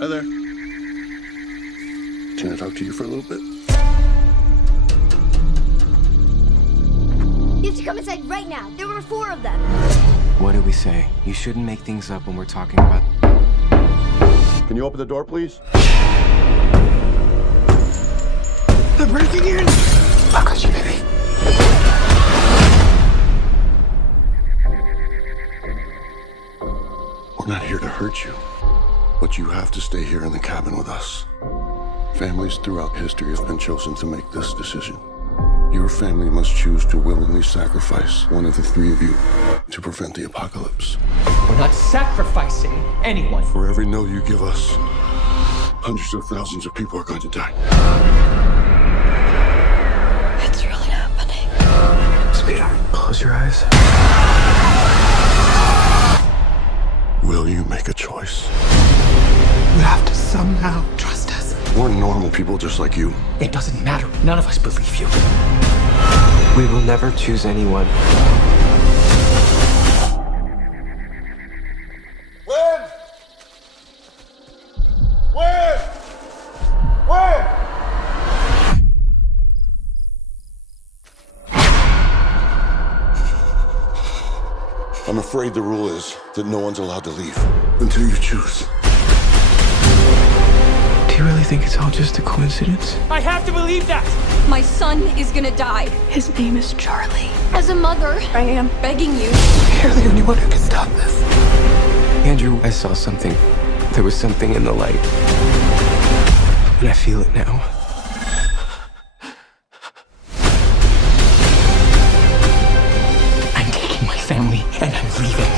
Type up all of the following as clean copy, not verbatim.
Hi there. Can I talk to you for a little bit? You have to come inside right now. There were 4 of them. What did we say? You shouldn't make things up when we're talking about... Can you open the door, please? They're breaking in! How could you, baby? We're not here to hurt you, but you have to stay here in the cabin with us. Families throughout history have been chosen to make this decision. Your family must choose to willingly sacrifice one of the 3 of you to prevent the apocalypse. We're not sacrificing anyone. For every no you give us, hundreds of thousands of people are going to die. It's really happening. Sweetheart, close your eyes. Will you make a choice? You have to somehow trust us. We're normal people just like you. It doesn't matter. None of us believe you. We will never choose anyone. I'm afraid the rule is that no one's allowed to leave until you choose. Do you really think it's all just a coincidence? I have to believe that. My son is gonna die. His name is Charlie. As a mother, I am begging you. You're the only one who can stop this. Andrew, I saw something. There was something in the light. And I feel it now. I'm taking my family and I'm leaving.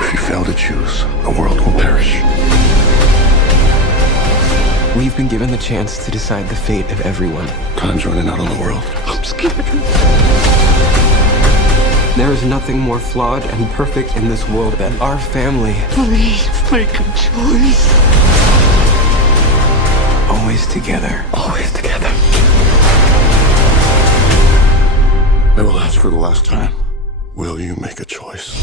If you fail to choose, the world will perish. We've been given the chance to decide the fate of everyone. Time's running out on the world. I'm scared. There is nothing more flawed and perfect in this world than our family. Please make a choice. Always together. Always together. I will ask for the last time. Will you make a choice?